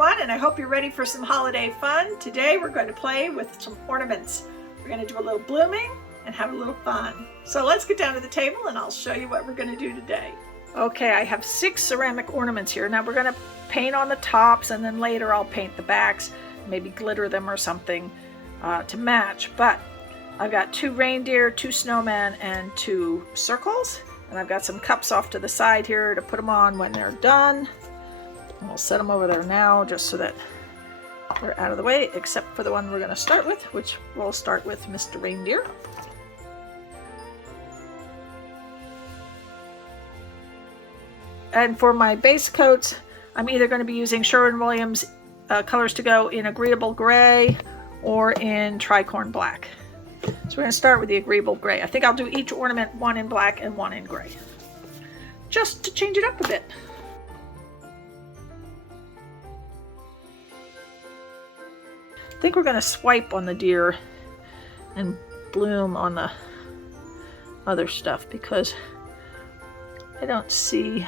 everyone, and I hope you're ready for some holiday fun. Today we're going to play with some ornaments. We're going to do a little blooming and have a little fun. So let's get down to the table and I'll show you what we're going to do today. Okay, I have 6 ceramic ornaments here. Now we're going to paint on the tops and then later I'll paint the backs, maybe glitter them or something to match. But I've got 2 reindeer, 2 snowmen, and 2 circles. And I've got some cups off to the side here to put them on when they're done. And we'll set them over there now just so that they're out of the way, except for the one we're going to start with, which we'll start with Mr. Reindeer. And for my base coats, I'm either going to be using Sherwin-Williams colors to go in Agreeable Gray or in Tricorn Black. So we're going to start with the Agreeable Gray. I think I'll do each ornament, one in black and one in gray, just to change it up a bit. I think we're going to swipe on the deer and bloom on the other stuff because I don't see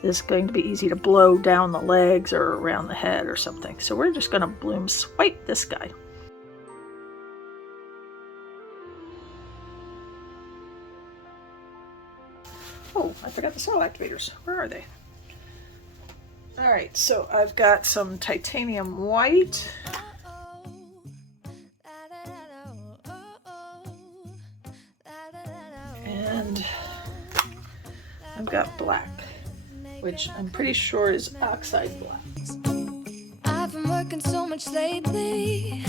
this going to be easy to blow down the legs or around the head or something. So we're just going to bloom swipe this guy. Oh, I forgot the cell activators. Where are they? Alright, so I've got some titanium white. And I've got black, which I'm pretty sure is oxide black. I've been working so much lately,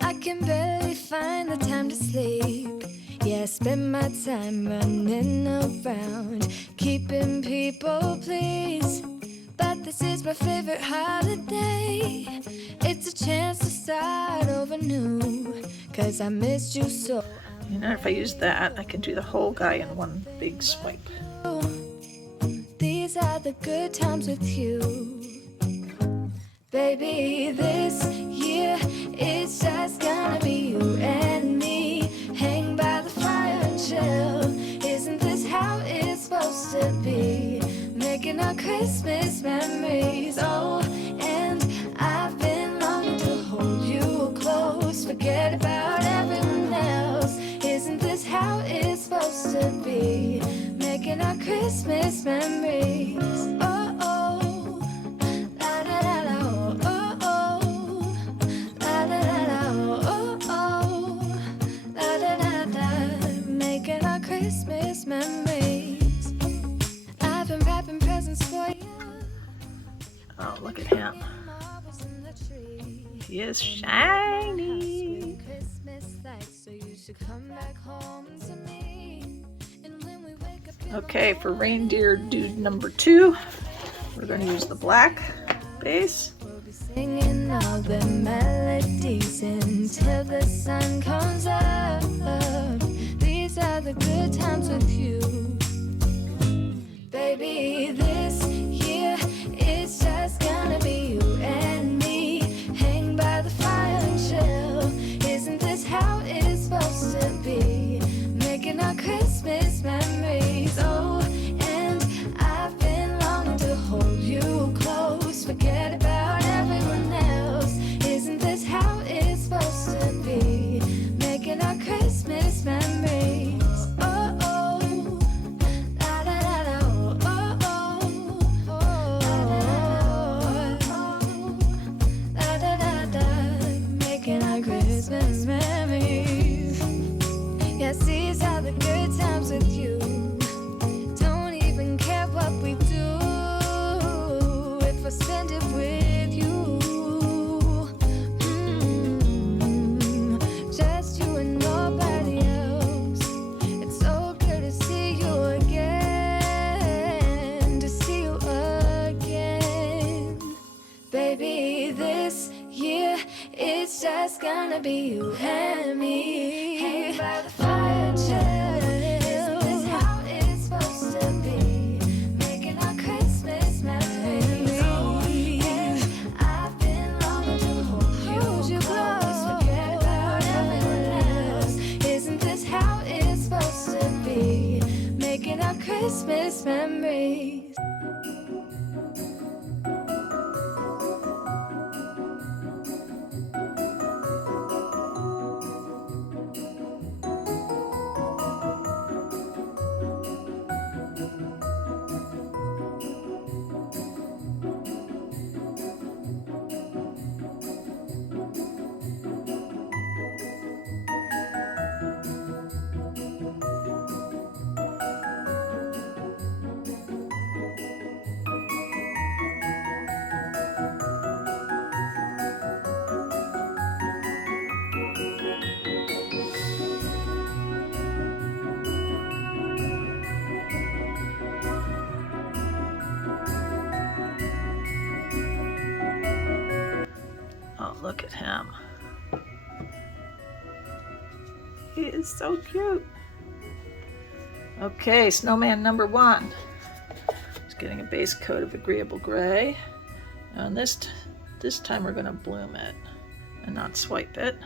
I can barely find the time to sleep. Yeah, I spend my time running around, keeping people pleased. But this is my favorite holiday. It's a chance to start over new, 'cause I missed you so. You know, if I use that, I can do the whole guy in one big swipe. These are the good times with you. Baby, this year it's just gonna be you and me. Hang by the fire and chill. Isn't this how it's supposed to be? Making our Christmas memories. Oh, and I've been longing to hold you close. Forget about everyone else. Isn't this how it's supposed to be? Making our Christmas memories. Oh, oh, la da da da, oh, oh, la da da da, oh, oh, la da da da. Making our Christmas memories. I've been wrapping presents for you. Oh, look at him. He is shiny. Okay, for reindeer dude number 2, we're going to use the black base. We'll be singing all the melodies until the sun comes up. These are the good times with you. Baby, this year it's just gonna be you and me. Hang by the fire and chill. Isn't this how it's supposed to be? Making our Christmas memories. Oh, and I've been longing to hold you close. Forget about everyone else. Isn't this how it's supposed to be? Making our Christmas memories. Oh, oh, la da da da, oh, oh, oh, la da da da. Making our Christmas memories. Yes, these are the good times with you. Don't even care what we do if I spend it with you. Just you and nobody else. It's so good to see you again, to see you again. Baby, this year it's just gonna be you and me. Hang by the fire, chill. Isn't this how it's supposed to be? Making our Christmas memories. Oh, and I've been longing to hold you close. Forget about everyone else. Isn't this how it's supposed to be? Making our Christmas memories. look at him. He is so cute. Okay, snowman number 1. He's getting a base coat of Agreeable gray. And this time we're going to bloom it and not swipe it.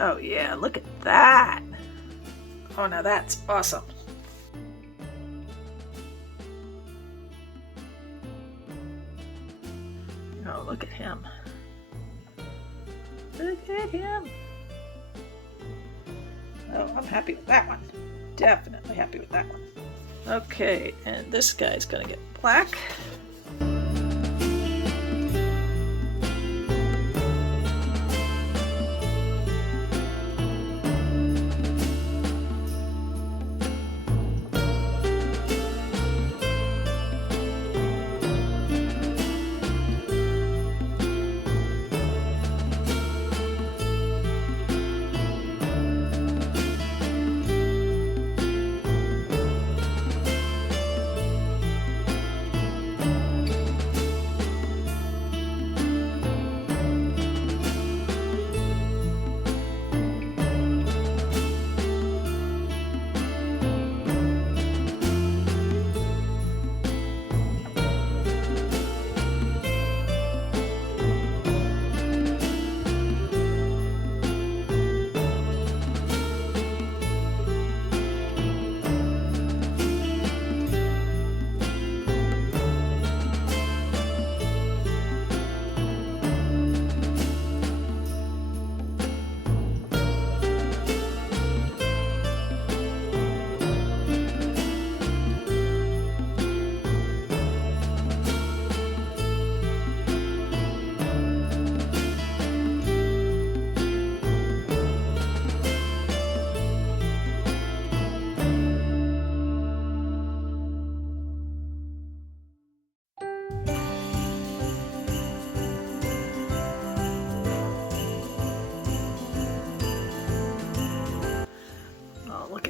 Oh yeah, look at that. Oh, now that's awesome. Oh, look at him. Look at him. Oh, I'm happy with that one. Definitely happy with that one. Okay, and this guy's gonna get black.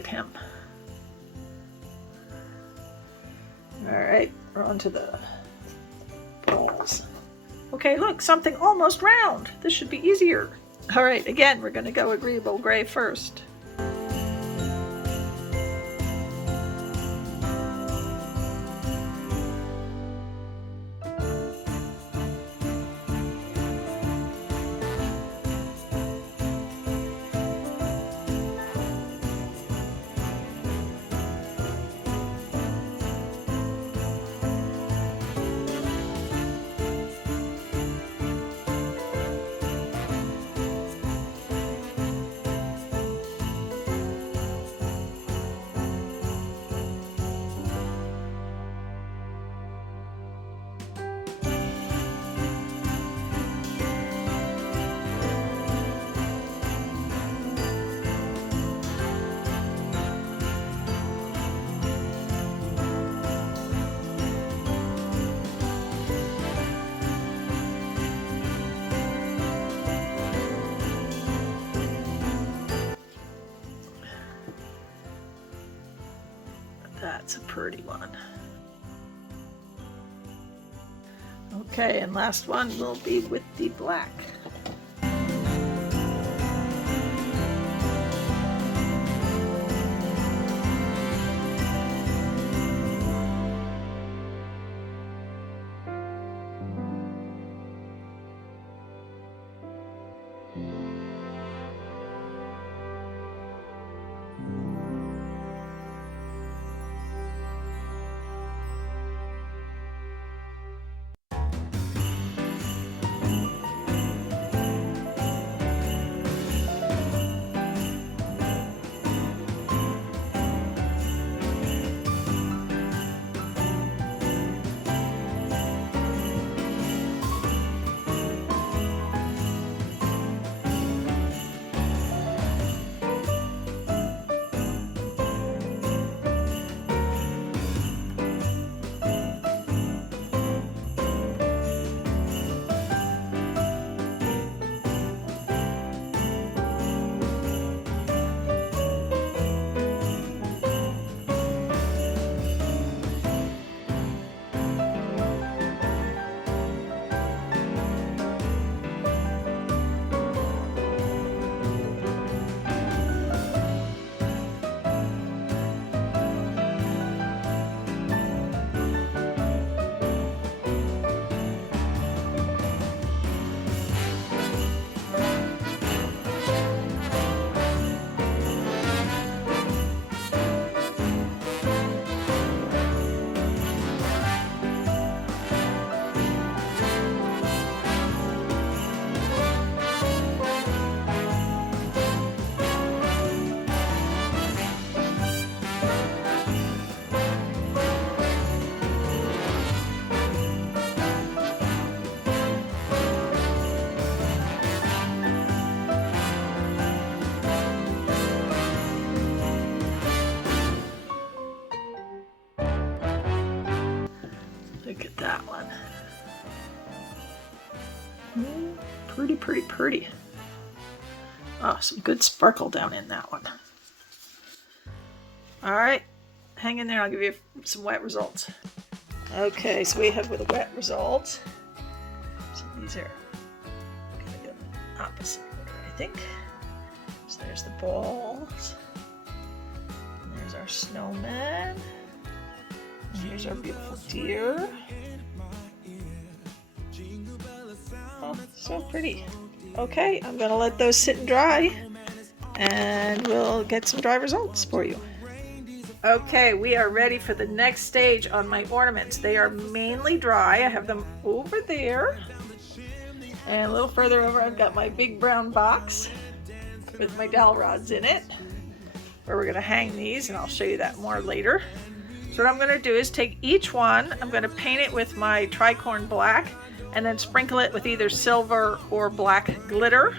Him. All right, we're on to the balls. Okay, look, something almost round. This should be easier. All right, again, we're going to go Agreeable gray first. That's a pretty one. Okay, and last one will be with the black. pretty. Oh, some good sparkle down in that one. All right, hang in there. I'll give you some wet results. Okay, so we have with a wet result. So these are going to go in the opposite order, I think. So there's the balls. And there's our snowman. And here's our beautiful deer. Oh, so pretty. Okay, I'm going to let those sit and dry, and we'll get some dry results for you. Okay, we are ready for the next stage on my ornaments. They are mainly dry. I have them over there. And a little further over, I've got my big brown box with my dowel rods in it, where we're going to hang these, and I'll show you that more later. So what I'm going to do is take each one, I'm going to paint it with my Tricorn black, and then sprinkle it with either silver or black glitter.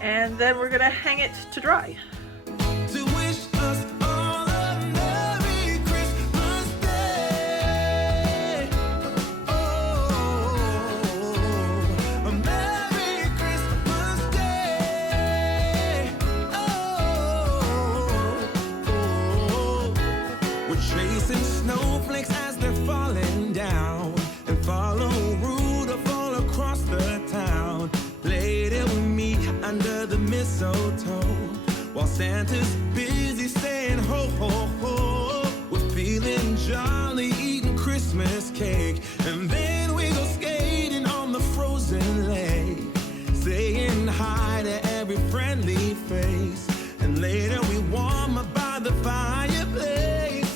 And then we're going to hang it to dry. Snowflakes as they're falling down, and follow Rudolph all across the town. Played it with me under the mistletoe, while Santa's busy saying ho ho ho. We're feeling jolly, eating Christmas cake, and then we go skating on the frozen lake, saying hi to every friendly face, and later we warm up by the fireplace.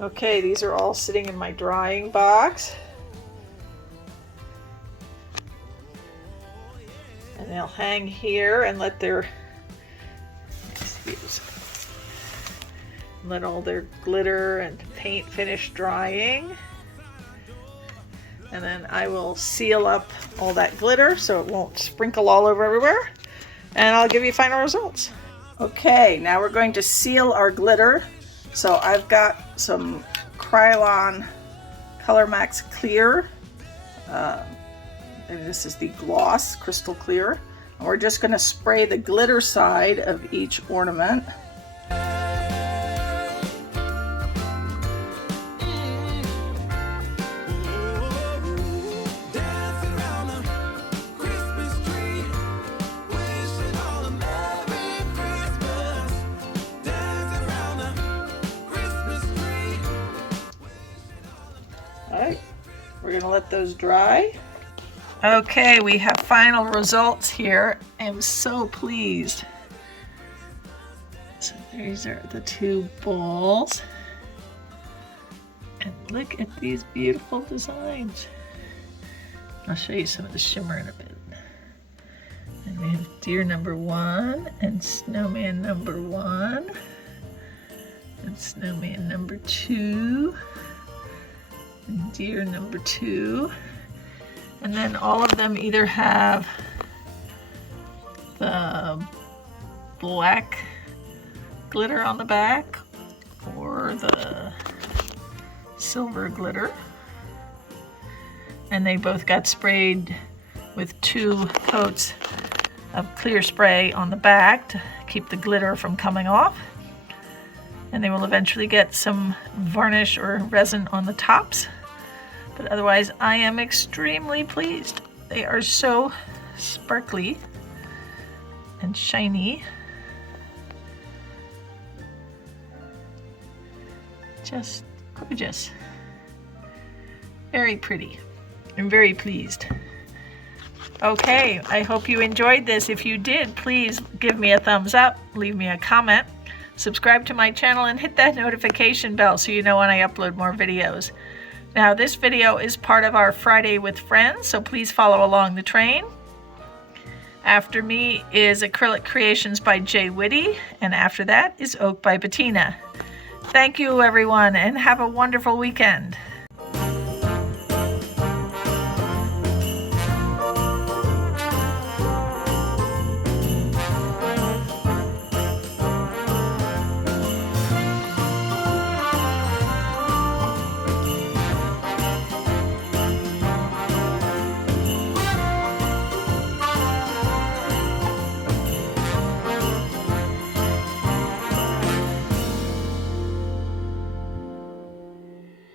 Okay, these are all sitting in my drying box. And they'll hang here and let all their glitter and paint finish drying. And then I will seal up all that glitter so it won't sprinkle all over everywhere. And I'll give you final results. Okay, now we're going to seal our glitter. So I've got some Krylon Color Max Clear, and this is the gloss crystal clear, and we're just going to spray the glitter side of each ornament. Alright, we're going to let those dry. Okay, we have final results here. I'm so pleased. So these are the two balls. And look at these beautiful designs. I'll show you some of the shimmer in a bit. And we have deer number 1 and snowman number 1 and snowman number 2. And deer number 2, and then all of them either have the black glitter on the back or the silver glitter, and they both got sprayed with 2 coats of clear spray on the back to keep the glitter from coming off. And they will eventually get some varnish or resin on the tops. But otherwise, I am extremely pleased. They are so sparkly and shiny. Just gorgeous. Very pretty. I'm very pleased. Okay, I hope you enjoyed this. If you did, please give me a thumbs up, leave me a comment, Subscribe to my channel and hit that notification bell so you know when I upload more videos. Now this video is part of our Friday with Friends, so please follow along the train. After me is Acrylic Creations by Jwitty, and after that is Oak by Betina. Thank you everyone, and have a wonderful weekend.